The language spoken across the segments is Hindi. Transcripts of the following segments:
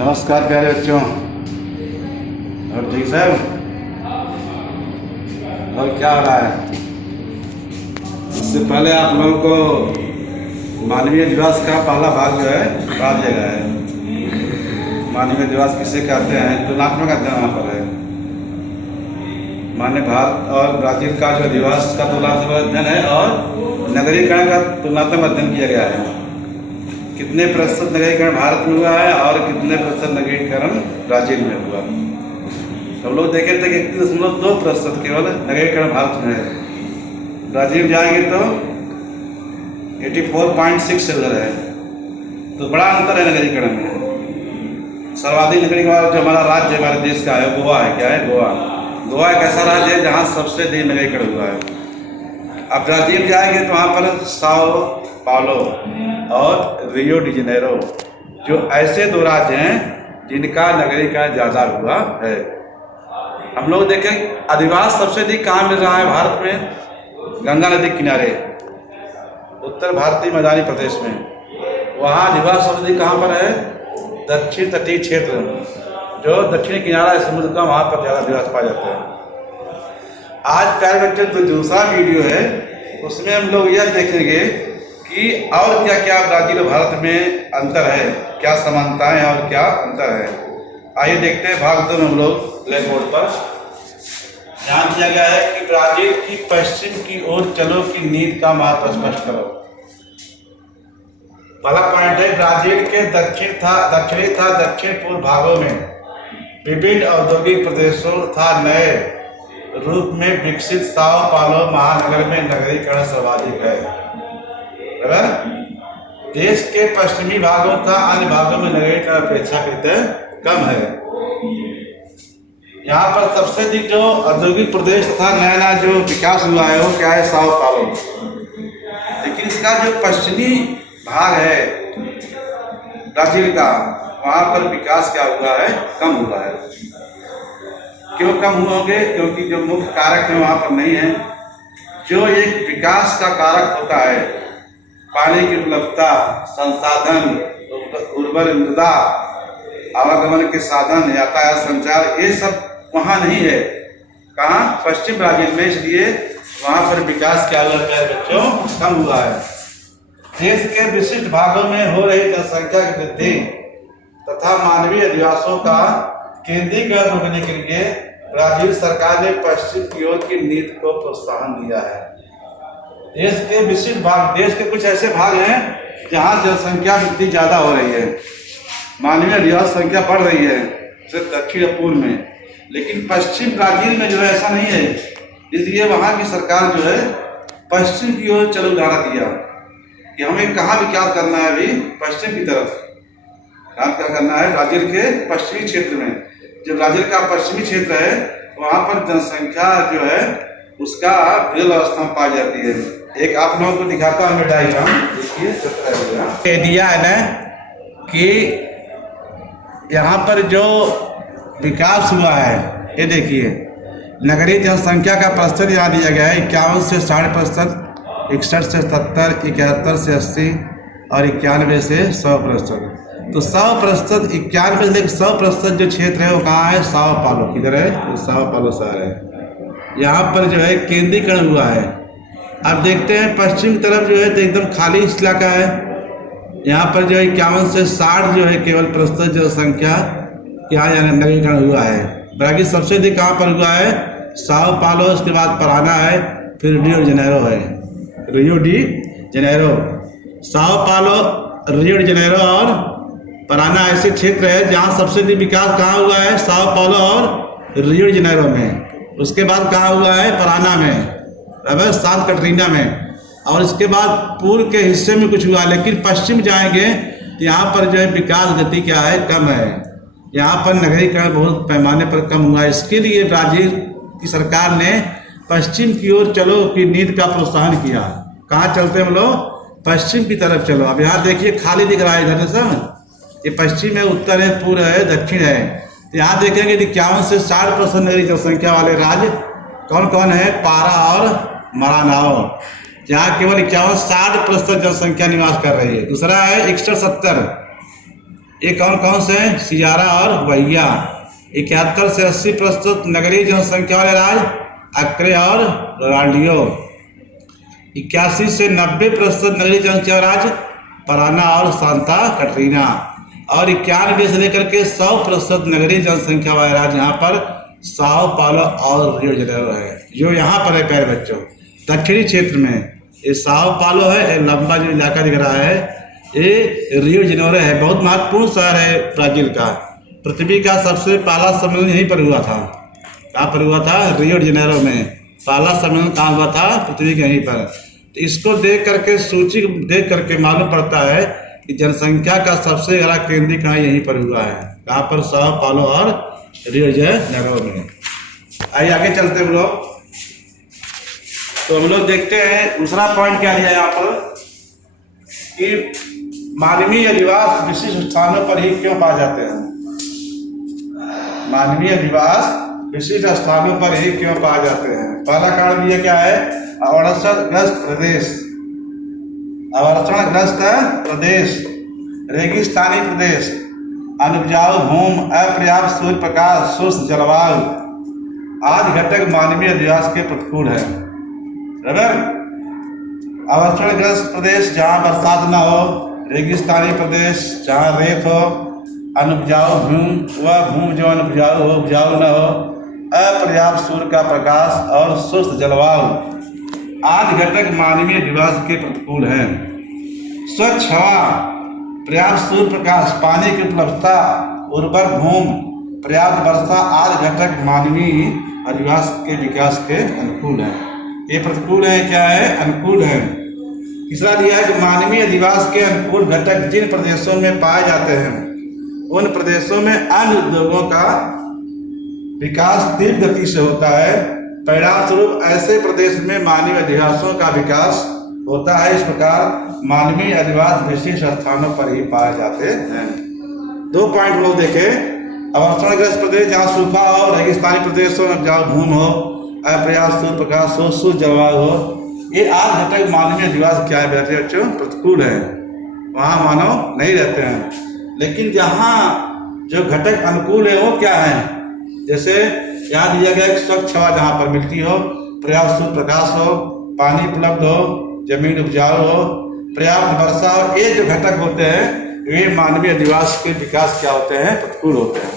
नमस्कार प्यारे बच्चों। और ठीक साहब, और क्या हो रहा है? इससे पहले आप लोगों को मानवीय दिवस का पहला भाग जो है पढ़ा दिया गया है। मानवीय दिवस किसे कहते हैं, तुलनात्मक अध्ययन वहाँ पर है। मानव भारत और ब्राज़ील का जो दिवस का तुलनात्मक अध्ययन है और नगरीकरण का तुलनात्मक अध्ययन किया गया है। कितने प्रतिशत नगरीकरण भारत में हुआ है और कितने प्रतिशत नगरीकरण ब्राज़ील में हुआ। तो लोग देखे थे कि 31.2% केवल नगरीकरण भारत में है। ब्राज़ील जाएंगे तो 84.6 चल रहा है। तो बड़ा अंतर है नगरीकरण में। सर्वाधिक नगरीकरण जो हमारा राज्य हमारे देश का है गोवा है। क्या है? गोवा। गोवा एक ऐसा राज्य है जहाँ सबसे अधिक नगरीकरण हुआ है। अब ब्राज़ील जाएंगे तो वहाँ पर साओ पाउलो और रियो डी जेनेरो जो ऐसे दो राज्य हैं जिनका नगरीकरण ज़्यादा हुआ है। हम लोग देखें अधिवास सबसे अधिक कहाँ मिल रहा है भारत में? गंगा नदी के किनारे उत्तर भारतीय मैदानी प्रदेश में। वहाँ अधिवास सबसे अधिक कहाँ पर है? दक्षिण तटीय क्षेत्र जो दक्षिणी किनारा है समुद्र का, वहाँ पर ज़्यादा अधिवास पाया जाता है। आज प्यारे बच्चों जो दूसरा वीडियो है उसमें हम लोग यह देखेंगे कि और क्या क्या ब्राज़ील और भारत में अंतर है, क्या समानताएं और क्या अंतर है। आइए देखते हैं भाग 2 में हम लोग ब्लैक बोर्ड पर ध्यान दिया गया है कि ब्राज़ील की पश्चिम की ओर चलो की नीति का महत्व स्पष्ट करो। पहला पॉइंट है ब्राज़ील के दक्षिणी तथा दक्षिण पूर्व भागों में विभिन्न औद्योगिक प्रदेशों तथा नए रूप में विकसित साओ पाउलो महानगर में नगरीकरण सर्वाधिक है। देश के पश्चिमी भागों तथा अन्य भागों में नगरीकरण अपेक्षाकृत कम है। यहाँ पर सबसे अधिक जो औद्योगिक प्रदेश तथा नया जो विकास हुआ है वो क्या है? Sao Paulo. लेकिन इसका जो पश्चिमी भाग है ब्राज़ील का, वहाँ पर विकास क्या हुआ है? कम हुआ है। क्यों कम हुए होंगे? क्योंकि जो मुख्य कारक है वहाँ पर नहीं है। जो एक विकास का कारक होता है, पानी की उपलब्धता, संसाधन, उर्वर मृदा, आवागमन के साधन, यातायात, संचार, ये सब वहाँ नहीं है। कहाँ? पश्चिम ब्राज़ील में। इसलिए वहाँ पर विकास क्या हुआ है बच्चों? कम हुआ है। देश के विशिष्ट भागों में हो रही जनसंख्या की वृद्धि तथा मानवीय अधिवासों का केंद्रीकरण रोकने के लिए ब्राज़ील सरकार ने पश्चिम की ओर की नीति को प्रोत्साहन दिया है। देश के विशिष्ट भाग, देश के कुछ ऐसे भाग हैं जहाँ जनसंख्या वृद्धि ज़्यादा हो रही है, मानवीय अधिवास संख्या बढ़ रही है, जैसे दक्षिण और पूर्व में। लेकिन पश्चिम ब्राज़ील में जो है ऐसा नहीं है। इसलिए वहाँ की सरकार जो है पश्चिम की ओर चलो उधारा दिया कि हमें कहाँ विकास करना है। अभी पश्चिम की तरफ काम क्या करना है? ब्राज़ील के पश्चिमी क्षेत्र में। जो ब्राज़ील का पश्चिमी क्षेत्र है वहाँ पर जनसंख्या जो है उसका विरल अवस्था में पाई जाती है। एक आप लोगों को दिखाता हूँ मैं डायग्राम, देखिए दिया है ना कि यहाँ पर जो विकास हुआ है, ये देखिए नगरीय जनसंख्या का प्रतिशत यहाँ दिया गया है 51 से 60%, 61 से 70, 71 से 80 और 91 से 100%। तो 100%, 91 से 100% जो क्षेत्र है वो कहाँ है? Sao Paulo. किधर है? तो साओ पाउलो शहर है। यहाँ पर जो है केंद्रीकरण हुआ है। अब देखते हैं पश्चिम की तरफ जो है तो एकदम खाली इलाका है। यहाँ पर जो है 51 से 60 जो है केवल प्रतिशत जनसंख्या यहाँ नगरीकरण हुआ है। ब्राज़ील सबसे अधिक कहाँ पर हुआ है? साओ पाउलो, उसके बाद पराना है, फिर रियो डी जेनेरो है। Rio de Janeiro, Sao Paulo, Rio de Janeiro और पराना ऐसे क्षेत्र है जहाँ सबसे अधिक विकास कहाँ हुआ है? साओ पाउलो और रियो डी जेनेरो में। उसके बाद कहाँ हुआ है? पराना में, सांत कैटरीना में। और इसके बाद पूर्व के हिस्से में कुछ हुआ। लेकिन पश्चिम जाएंगे तो यहाँ पर जो है विकास गति क्या है? कम है। यहाँ पर नगरीकरण बहुत पैमाने पर कम हुआ है। इसके लिए ब्राज़ील की सरकार ने पश्चिम की ओर चलो की नीति का प्रोत्साहन किया। कहाँ चलते हम लोग? पश्चिम की तरफ चलो। अब यहाँ देखिए खाली दिख रहा है इधर से, ये पश्चिम है, उत्तर है, पूर्व है, दक्षिण है। तो यहाँ देखेंगे 51 से 60% नगरीय जनसंख्या वाले राज्य कौन कौन है? पारा और मरानाओ, जहाँ केवल 51-60% जनसंख्या निवास कर रही है। दूसरा है 61-70 ये कौन कौन से हैं? सिजारा और वैया। 71 से 80% नगरीय जनसंख्या वाले राज्य अक्रे और रोनाल्डियो। 81 से 90% नगरीय जनसंख्या राज्य पराना और सांता कटरीना। और 91 से लेकर के 100% नगरीय जनसंख्या वाले राज्य यहाँ पर साओ पालो और रियो जेनेरो है, जो यहाँ पर है प्यारे बच्चों दक्षिणी क्षेत्र में। ये साओ पालो है, ये लंबा जो इलाका दिख रहा है ये रियो जेनेरो है। बहुत महत्वपूर्ण शहर है ब्राजील का। पृथ्वी का सबसे पहला सम्मेलन यहीं पर हुआ था। कहाँ पर हुआ था? रियो जेनेरो में। पहला सम्मेलन कहाँ हुआ था? पृथ्वी के यहीं पर। तो इसको देख करके सूची देख करके मालूम पड़ता है कि जनसंख्या का सबसे बड़ा केंद्रीकरण यहीं पर हुआ है। कहाँ पर? साओ पालो और रियो जेनेरो में। आइए आगे चलते हम लोग। तो हम लोग देखते हैं दूसरा पॉइंट क्या दिया यहाँ पर कि मानवीय अधिवास विशिष्ट स्थानों पर ही क्यों पाए जाते हैं। मानवीय अधिवास विशिष्ट स्थानों पर ही क्यों पाए जाते हैं। पहला कारण दिया क्या है? अवर्षणग्रस्त प्रदेश। अवर्षणग्रस्त प्रदेश, रेगिस्तानी प्रदेश, अनुपजाऊ भूमि, अपर्याप्त सूर्य प्रकाश, शुष्क जलवायु आदि घटक मानवीय अधिवास के प्रतिकूल है। बराबर? अवर्षणग्रस्त प्रदेश जहाँ बरसात न हो, रेगिस्तानी प्रदेश जहाँ रेत हो, अनुपजाऊ भूमि वह भूमि जो अनुपजाऊ हो, उपजाऊ न हो, अपर्याप्त सूर्य का प्रकाश और शुष्क जलवायु आदि घटक मानवीय अधिवास के प्रतिकूल हैं। स्वच्छ हवा, पर्याप्त सूर्य प्रकाश, पानी की उपलब्धता, उर्वर भूमि, पर्याप्त वर्षा आदि घटक मानवीय अधिवास के विकास के अनुकूल है। ये प्रतिकूल है, क्या है? अनुकूल है। तीसरा दिया है कि मानवीय अधिवास के अनुकूल घटक जिन प्रदेशों में पाए जाते हैं उन प्रदेशों में अन्य उद्योगों का विकास तीव्र गति से होता है। परिणाम स्वरूप ऐसे प्रदेश में मानवीय अधिवासों का विकास होता है। इस प्रकार मानवीय अधिवास विशिष्ट स्थानों पर ही पाए जाते हैं। 2 पॉइंट लोग देखे। अवर्षणग्रस्त प्रदेश जहाँ सूखा हो, रेगिस्तानी प्रदेश हो, जहाँ भूमि हो, अपर्याप्त सूर्य प्रकाश हो, शुष्क जलवायु हो, ये आठ घटक मानवीय अधिवास क्या है बच्चों? प्रतिकूल है। वहाँ मानव नहीं रहते हैं। लेकिन जहाँ जो घटक अनुकूल है वो क्या है? जैसे यहाँ दिया गया स्वच्छ हवा जहाँ पर मिलती हो, पर्याप्त सूर्य प्रकाश हो, पानी उपलब्ध हो, जमीन उपजाऊ हो, पर्याप्त वर्षा हो, ये जो घटक होते हैं वे मानवीय अधिवास के विकास क्या होते हैं? प्रतिकूल होते हैं।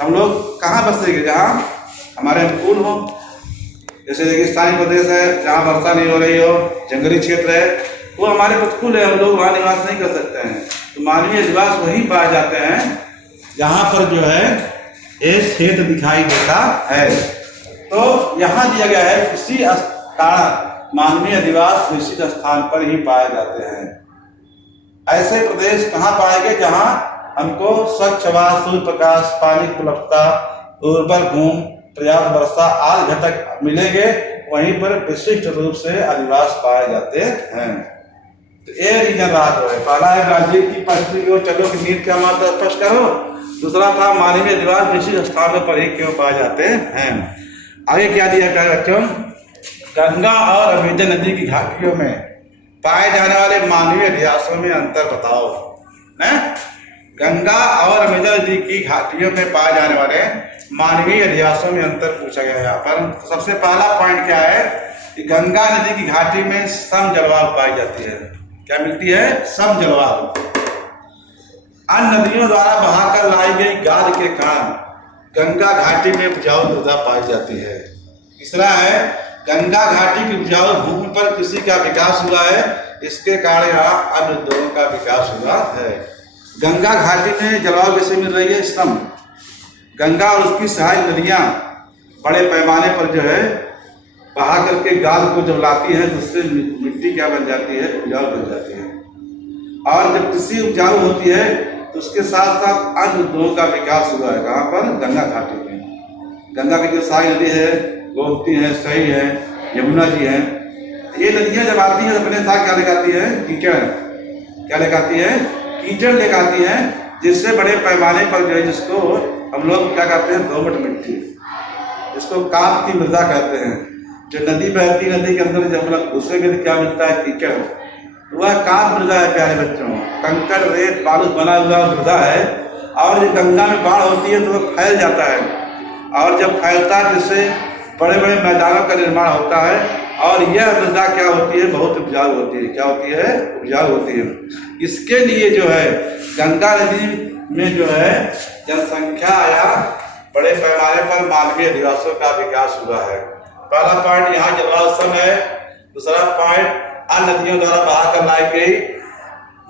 हम लोग कहाँ बसेंगे? जहाँ हमारे अनुकूल हो। जैसे रेगिस्तानी प्रदेश है जहाँ वर्षा नहीं हो रही हो, जंगली क्षेत्र है, वो हमारे प्रतिकूल है, हम लोग वहाँ निवास नहीं कर सकते हैं। तो मानवीय अधिवास वही पाए जाते हैं जहाँ पर जो है एक क्षेत्र दिखाई देता है। तो यहाँ दिया गया है किसी कारण मानवीय अधिवास निश्चित स्थान पर ही पाए जाते हैं। ऐसे प्रदेश कहाँ पाएंगे? जहाँ हमको स्वच्छ हवा, सूर्य प्रकाश, पानी की उपलब्धता, उर्वर भूमि, पर्याप्त वर्षा आदि घटक मिलेंगे, वहीं पर विशिष्ट रूप से अधिवास पाए जाते हैं। तो ये रीजन रहा तो है। पहला है ब्राजील की परिस्थिति को चलो कि नींद क्या मात्रा स्पष्ट करो। दूसरा था मानवीय अधिवास विशिष्ट स्थानों पर ही क्यों पाए जाते हैं। आगे क्या दिया गया बच्चों? गंगा और अमेजन नदी की घाटियों में पाए जाने वाले मानवीय अधिवासों में अंतर बताओ। गंगा और अमेजन नदी की घाटियों में पाए जाने वाले मानवीय अधिवासों में अंतर पूछा गया है यहाँ पर। तो सबसे पहला पॉइंट क्या है कि गंगा नदी की घाटी में सम जलवायु पाई जाती है। क्या मिलती है? सम जलवायु। अन्य नदियों द्वारा बहाकर लाई गई गाद के कारण गंगा घाटी में उपजाऊ मृदा पाई जाती है। तीसरा है गंगा घाटी की उपजाऊ भूमि पर कृषि का विकास हुआ है, इसके कारण यहाँ अन्य उद्योगों का विकास हुआ है। गंगा घाटी में जलवायु कैसे मिल रही है? सम। गंगा और उसकी सहायक नदियाँ बड़े पैमाने पर जो है बहा करके गाद को जब लाती है तो उससे मिट्टी क्या बन जाती है? उपजाऊ बन जाती है। और जब कृषि उपजाऊ होती है तो उसके साथ साथ अन्य उद्योगों का विकास हुआ है। कहाँ पर? गंगा घाटी में। गंगा की जो सहायक नदी है, गोमती है, सही है, यमुना जी है, ये नदियाँ जब आती है तो अपने साथ क्या लेकर आती है? कीचड़। क्या लेकर आती है? कीचड़ लेकर आती है, जिससे बड़े पैमाने पर जो है जिसको हम लोग क्या कहते हैं? दोमट मिट्टी, जिसको काप की मृदा कहते हैं। जो नदी बहती, नदी के अंदर जब हम लोग घुसेंगे तो क्या मिलता है? कीचड़। वह काम मृदा है प्यारे बच्चों, कंकड़ रेत बालू बना हुआ मृदा है। और जब गंगा में बाढ़ होती है तो वह फैल जाता है, और जब फैलता है जिससे बड़े बड़े मैदानों का निर्माण होता है। और यह मृदा क्या होती है, बहुत उपजाऊ होती है। क्या होती है? उपजाऊ होती है। इसके लिए जो है गंगा नदी में जो है जनसंख्या या बड़े पैमाने पर मानवीय अधिवासियों का विकास हुआ है। पहला पॉइंट यहाँ जलवायु है। दूसरा पॉइंट अन्य नदियों द्वारा बहाकर लाई गई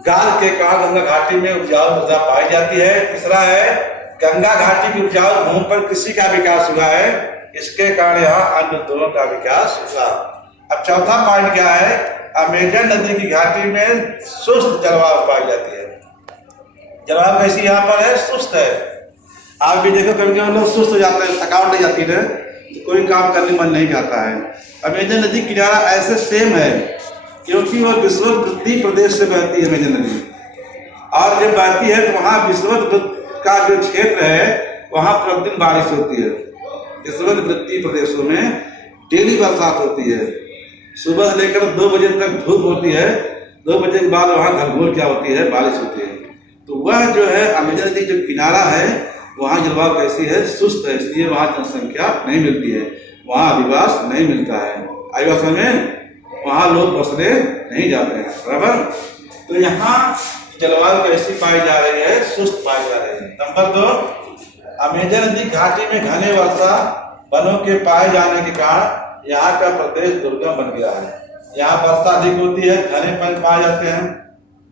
गाद के कारण गंगा घाटी में उपजाऊ मृदा पाई जाती है। तीसरा है गंगा घाटी की उपजाऊ भूमि पर कृषि का विकास हुआ है, इसके कारण यहाँ अन्य उद्योगों का विकास हुआ। अब चौथा पॉइंट क्या है? अमेजन नदी की घाटी में शुष्क जलवायु पाई जाती है। जलवायु कैसी यहाँ पर है? शुष्क है। आप भी देखो कभी कभी लोग सुस्त हो जाते हैं, थकावट नहीं जाती है तो कोई काम करने मन नहीं करता है। अमेजन नदी किनारा ऐसे सेम है क्योंकि वह विषुववृत्तीय प्रदेश से बहती है अमेजन नदी, और जब बहती है तो वहाँ विषुववृत्त का जो क्षेत्र है वहाँ प्रतिदिन बारिश होती है। विषुववृत्तीय प्रदेशों में डेली बरसात होती है। सुबह से लेकर 2 बजे तक धूप होती है, 2 बजे के बाद वहाँ घरघोर क्या होती है? बारिश होती है। तो वह जो है अमेजन नदी जो किनारा है वहाँ जलवायु कैसी है? शुष्क है, इसलिए वहाँ जनसंख्या नहीं मिलती है, वहाँ अधिवास नहीं मिलता है। आदिवास में वहाँ लोग बसने नहीं जाते हैं, बराबर। तो यहाँ जलवायु कैसी पाई जा रही है? शुष्क पाई जा रही है। नंबर 2, अमेजन नदी घाटी में घने वर्षा वनों के पाए जाने के कारण यहाँ का प्रदेश दुर्गम बन गया है। यहाँ वर्षा अधिक होती है, घने वन पाए जाते हैं,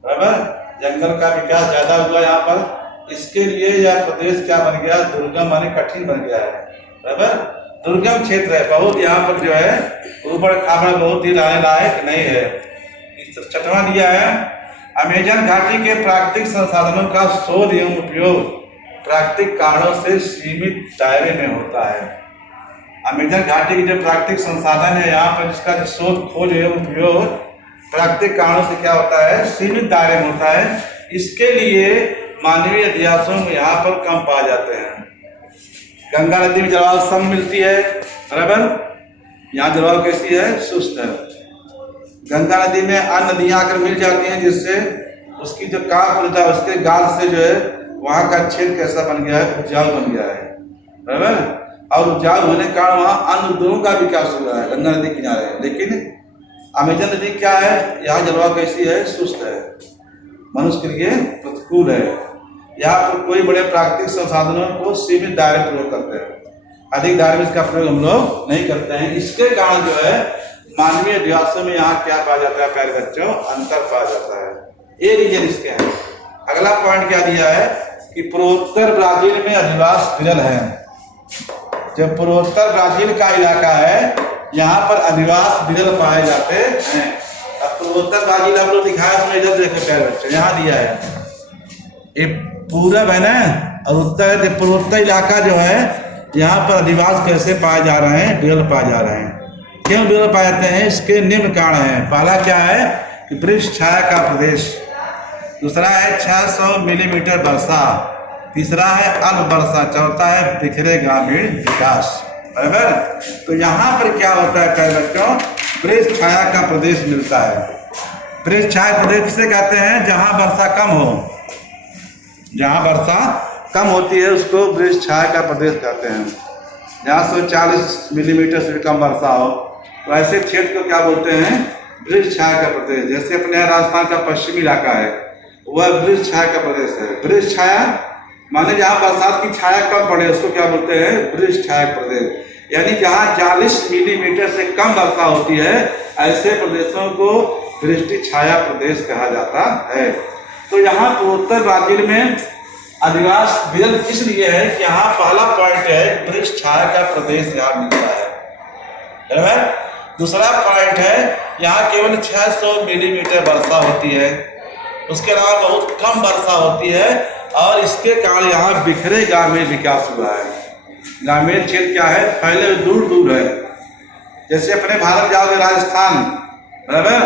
बराबर। जंगल का विकास ज्यादा हुआ यहाँ पर, इसके लिए यह प्रदेश क्या बन गया? दुर्गम माने कठिन बन गया है, बराबर। दुर्गम क्षेत्र है बहुत, यहाँ पर जो है ऊबड़ खाबड़ बहुत ही रहने लायक नहीं है। इस छठवां दिया है अमेजन घाटी के प्राकृतिक संसाधनों का शोध एवं उपयोग प्राकृतिक कारणों से सीमित दायरे में होता है। अमेजन घाटी के जो प्राकृतिक संसाधन है यहाँ पर जिसका शोध खोज एवं उपयोग प्राकृतिक कारणों से क्या होता है? सीमित दायरे में होता है। इसके लिए मानवीय अधिवासों में यहाँ पर कम पाए जाते हैं। गंगा नदी में जलवायु सम मिलती है, बराबर। यहाँ जलवायु कैसी है? शुष्क है। गंगा नदी में अन्य नदियाँ आकर मिल जाती हैं जिससे उसकी जो काप होता है उसके गाद से जो है वहाँ का क्षेत्र कैसा बन गया है? उपजाऊ बन गया है, बराबर। और उपजाऊ होने के कारण वहाँ अन्य उद्योगों का विकास हुआ है गंगा नदी किनारे। लेकिन अमेजन नदी क्या है? यहाँ जलवायु कैसी है? शुष्क है, मनुष्य के लिए प्रतिकूल है। यहाँ पर कोई बड़े प्राकृतिक संसाधनों को सीमित दायरे प्रयोग करते हैं, अधिक दायरे में इसका प्रयोग हम लोग नहीं करते हैं। इसके कारण जो है मानवीय अधिवासों में यहाँ क्या पाया जाता है प्यारे बच्चों? अंतर पाया जाता है। ये रीजन इसके हैं। अगला पॉइंट क्या दिया है कि पूर्वोत्तर ब्राजील में अधिवास विरल है। जो पूर्वोत्तर ब्राजील का इलाका है यहाँ पर अधिवास विरल पाए जाते हैं। अब पूर्वोत्तर ब्राजील आप लोग दिखाया तो इधर देखो प्यारे बच्चों, यहाँ दिया है ये पूरब है ना और उत्तर है। पूर्वोत्तर इलाका जो है यहाँ पर अधिवास कैसे पाए जा रहे हैं? विरल पाए जा रहे हैं। क्यों विरल पाए जाते हैं? इसके निम्न कारण हैं। पहला क्या है कि वृक्ष छाया का प्रदेश, दूसरा है 600 मिलीमीटर वर्षा, तीसरा है अल्प वर्षा, चौथा है बिखरे ग्रामीण विकास, बराबर। तो यहाँ पर क्या होता है प्यारे बच्चों? वृक्ष छाया का प्रदेश मिलता है। वृक्ष छाया प्रदेश किसे कहते हैं? जहाँ वर्षा कम हो, जहाँ वर्षा कम होती है उसको वृक्ष छाया का प्रदेश कहते हैं। जहाँ 140 मिलीमीटर से कम वर्षा हो तो ऐसे क्षेत्र को क्या बोलते हैं? वृक्ष छाया का प्रदेश। जैसे अपने यहाँ राजस्थान का पश्चिमी इलाका है वह वृक्ष छाया का प्रदेश है। वृक्ष छाया माने जहाँ बरसात की छाया कम पड़े उसको क्या बोलते हैं? वृक्ष छाया प्रदेश। यानी जहाँ 40 मिलीमीटर से कम वर्षा होती है ऐसे प्रदेशों को वृष्टि छाया प्रदेश कहा जाता है। तो यहाँ पूर्वोत्तर ब्राजील में अधिवास विरल इसलिए है कि यहाँ पहला पॉइंट है वृक्ष छाया का प्रदेश यहाँ मिलता है, बराबर। दूसरा पॉइंट है यहाँ केवल 600 मिलीमीटर वर्षा होती है, उसके अलावा बहुत कम वर्षा होती है और इसके कारण यहाँ बिखरे ग्रामीण विकास हुआ है। ग्रामीण क्षेत्र क्या है? फैले दूर दूर है। जैसे अपने भारत जाओगे राजस्थान, बराबर,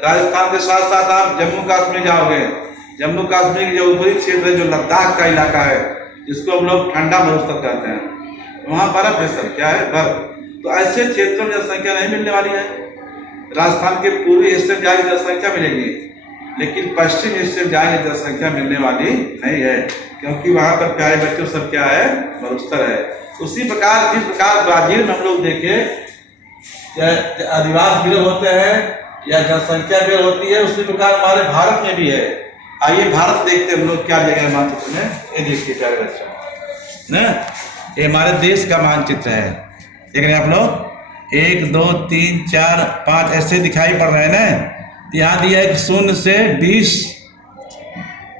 राजस्थान के साथ साथ आप जम्मू कश्मीर जाओगे, जम्मू कश्मीर के जो ऊपरी क्षेत्र है जो लद्दाख का इलाका है जिसको हम लोग ठंडा मरुस्थल कहते हैं, वहाँ बर्फ है सर, क्या है? बर्फ। तो ऐसे क्षेत्रों में जनसंख्या नहीं मिलने वाली है, राजस्थान के पूर्वी हिस्से में जाएंगे जनसंख्या मिलेगी, लेकिन पश्चिम हिस्से में जाएंगे जनसंख्या मिलने वाली नहीं है, क्योंकि वहाँ पर प्यारे बच्चों सब क्या है, मरुस्थल है। उसी प्रकार जिस प्रकार ब्राजील में हम लोग देखे आदिवासी विरल होते हैं या जनसंख्या विरल होती है, उसी प्रकार हमारे भारत में भी है। आइए भारत देखते हैं हम लोग क्या जगह मानचित्र में। ये देखिए प्यारे बच्चों ना, ये हमारे देश का मानचित्र है, देख रहे हैं आप लोग। 1 2 3 4 5 ऐसे दिखाई पड़ रहे हैं ना। यहाँ दिया है कि 0 से 20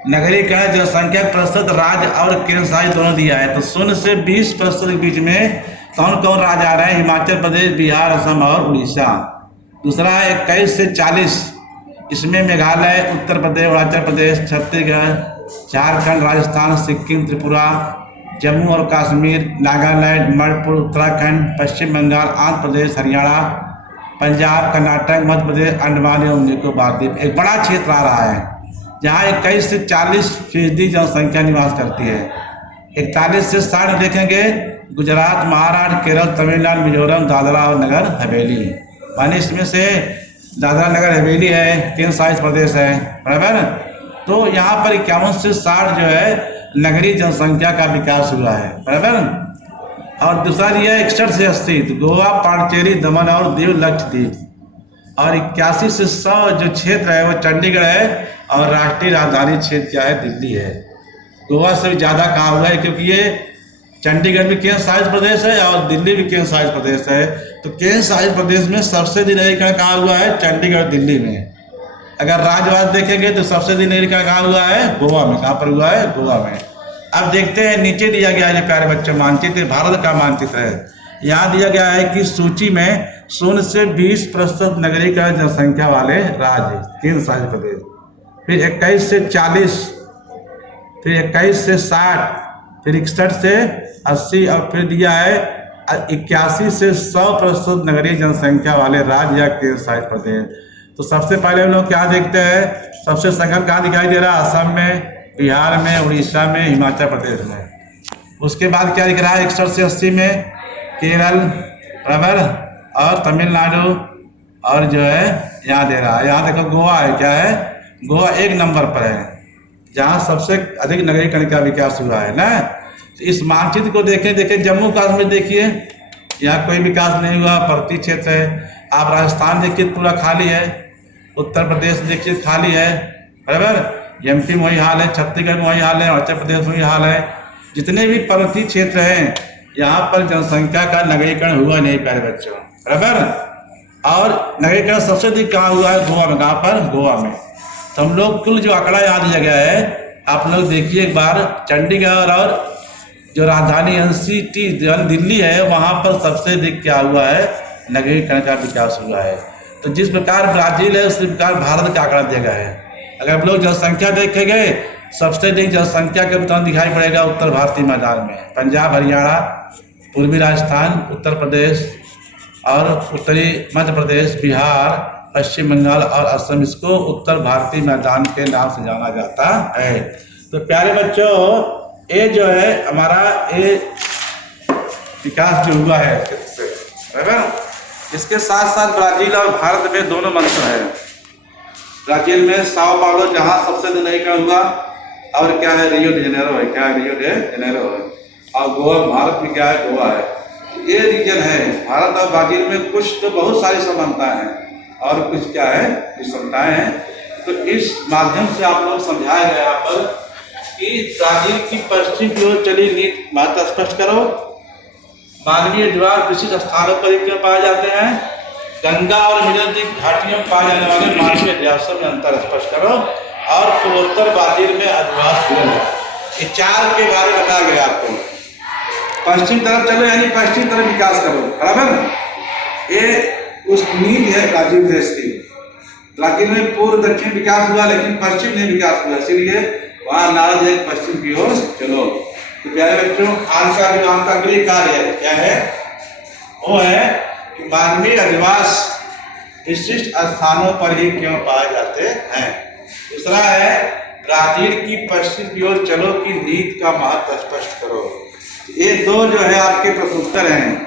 नगरीकरण जनसंख्या प्रतिशत राज्य और केंद्र शासित दोनों दिया है। तो 0 से 20% के बीच में कौन कौन राज्य आ रहे हैं? हिमाचल प्रदेश, बिहार, असम और उड़ीसा। दूसरा है 21 से 40, इसमें मेघालय, उत्तर प्रदेश, अरुणाचल प्रदेश, छत्तीसगढ़, झारखंड, राजस्थान, सिक्किम, त्रिपुरा, जम्मू और कश्मीर, नागालैंड, मणिपुर, उत्तराखंड, पश्चिम बंगाल, आंध्र प्रदेश, हरियाणा, पंजाब, कर्नाटक, मध्य प्रदेश, अंडमान एवं निकोबार द्वीप। एक बड़ा क्षेत्र आ रहा है जहाँ 21 से 40% जनसंख्या निवास करती है। 41 से 60 देखेंगे गुजरात, महाराष्ट्र, केरल, तमिलनाडु, मिजोरम, दादरा और नगर हवेली। माने इसमें से दादरा नगर हवेली है, केंद्र शासित प्रदेश है, बराबर। तो यहाँ पर 51 से 60 जो है नगरीय जनसंख्या का विकास हुआ है, बराबर। और दूसरा दिया है 61 से 80, तो गोवा, पांडिचेरी, दमन और दीव, लक्षद्वीप। और 81 से 100 जो क्षेत्र है वो चंडीगढ़ है, और राष्ट्रीय राजधानी क्षेत्र क्या है? दिल्ली है। गोवा से भी ज़्यादा कहा हुआ है, क्योंकि ये चंडीगढ़ भी केंद्र शासित प्रदेश है और दिल्ली भी केंद्र शासित प्रदेश है। तो केंद्र शासित प्रदेश में सबसे अधिक नगरीकरण कहा हुआ है? चंडीगढ़, दिल्ली में। अगर राज्यवाद देखेंगे तो सबसे अधिक नगरीकरण कहाँ हुआ है? गोवा में। कहाँ पर हुआ है? गोवा में। अब देखते हैं नीचे दिया गया है प्यारे बच्चों मानचित्र, भारत का मानचित्र है। यहाँ दिया गया है कि सूची में 0 से 20% नगरीकरण जनसंख्या वाले राज्य, केंद्र शासित प्रदेश, फिर 21 से 40, फिर 21 से 60, फिर 61 से 80, और फिर दिया है 81 से 100% नगरीय जनसंख्या वाले राज्य या केंद्र शासित प्रदेश। तो सबसे पहले हम लोग क्या देखते हैं? सबसे संख्या कहाँ दिखाई दे रहा है? असम में, बिहार में, उड़ीसा में, हिमाचल प्रदेश में। उसके बाद क्या दिख रहा है? 61 से 80 में केरल, बराबर, और तमिलनाडु, और जो है यहाँ दे रहा है, यहाँ देखो गोवा है, क्या है? गोवा 1 नंबर पर है, जहाँ सबसे अधिक नगरीकरण का विकास हुआ है ना। तो इस मानचित्र को देखें जम्मू कश्मीर देखिए, यहाँ कोई विकास नहीं हुआ, पर्वतीय क्षेत्र है। आप राजस्थान देखिए पूरा खाली है, उत्तर प्रदेश देखिए खाली है, बराबर। एमपी में वही हाल है, छत्तीसगढ़ में वही हाल है, अरुणाचल प्रदेश में वही हाल है। जितने भी पर्वतीय क्षेत्र हैं यहाँ पर जनसंख्या का नगरीकरण हुआ नहीं प्यारे बच्चों, बराबर। और नगरीकरण सबसे अधिक कहाँ हुआ है? गोवा में। कहाँ पर? गोवा में। तो हम लोग कुल जो आंकड़ा यहाँ दिया गया है, आप लोग देखिए एक बार। चंडीगढ़ और जो राजधानी NCT दिल्ली है, वहाँ पर सबसे अधिक क्या हुआ है? नगरीकरण का विकास हुआ है। तो जिस प्रकार ब्राजील है उसी प्रकार भारत का आंकड़ा दिया गया है। अगर आप लोग जनसंख्या देखेंगे, सबसे अधिक जनसंख्या का वितरण दिखाई पड़ेगा उत्तर भारतीय मैदान में। पंजाब, हरियाणा, पूर्वी राजस्थान, उत्तर प्रदेश और उत्तरी मध्य प्रदेश, बिहार, पश्चिम बंगाल और असम, इसको उत्तर भारतीय मैदान के नाम से जाना जाता है। तो प्यारे बच्चों, ये जो है हमारा ये विकास जो हुआ है, इसके साथ साथ ब्राजील और भारत में दोनों मंत्र है। ब्राजील में साओ पाउलो जहाँ सबसे अधिक नगरीकरण हुआ, और क्या है? रियो डी जेनेरो है, क्या है? रियो डी जेनेरो है। और गोवा भारत में क्या है? गोवा है। तो ये रीजन है। भारत और ब्राजील में कुछ तो बहुत सारी समानताएं हैं और कुछ क्या है? विषमताएं हैं। तो इस माध्यम से आप लोग समझाया गया यहाँ पर कि ब्राजील की पश्चिम की ओर चली नीति बात स्पष्ट करो। मानवीय ज्वार विशिष्ट स्थानों पर क्यों पाए जाते हैं? गंगा और मिजोरम घाटियों में पाए जाने वाले मानवीय अध्यासों में अंतर स्पष्ट करो। और पूर्वोत्तर ब्राजील में अधिवास विरल है। ये 4 के बारे में बताया गया आपको। पश्चिम तरफ चलो, यानी पश्चिम तरफ विकास करो, बराबर। ये उस नीति है ब्राजील देश की। ब्राजील में पूर्व दक्षिण विकास हुआ, लेकिन पश्चिम नहीं विकास हुआ, इसीलिए वहाँ नाराज है पश्चिम की ओर चलो। तो प्यारे बच्चों, आज का जो आपका गृह कार्य है क्या है? वो है कि मानवीय अधिवास विशिष्ट स्थानों पर ही क्यों पाए जाते हैं। दूसरा है ब्राजील की पश्चिम की ओर चलो की नीति का महत्व स्पष्ट करो। ये 2 जो है आपके प्रश्नोत्तर हैं।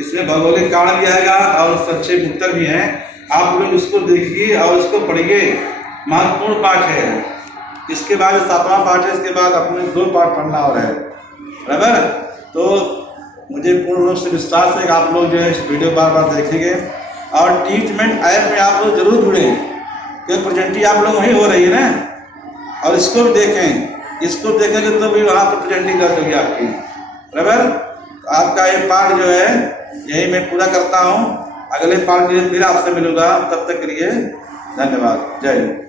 इसमें भौगोलिक कारण भी आएगा और संक्षेप उत्तर भी हैं। आप लोग इसको देखिए और इसको पढ़िए, महत्वपूर्ण पाठ है। इसके बाद 7वां पाठ है, इसके बाद अपने 2 पाठ पढ़ना और है, बराबर। तो मुझे पूर्ण रूप से विश्वास है कि आप लोग जो है इस वीडियो बार बार देखेंगे और टीचमेंट ऐप में आप लोग जरूर जुड़ें, क्योंकि प्रेजेंटी आप लोग वहीं हो रही है ना। और इसको भी देखें, इसको देखेंगे तो भी वहाँ पर प्रेजेंटी दर्ज होगी आपकी, बराबर। तो आपका ये पाठ जो है यही मैं पूरा करता हूँ। अगले पाठ में फिर आपसे मिलूंगा, तब तक के लिए धन्यवाद। जय हिंद।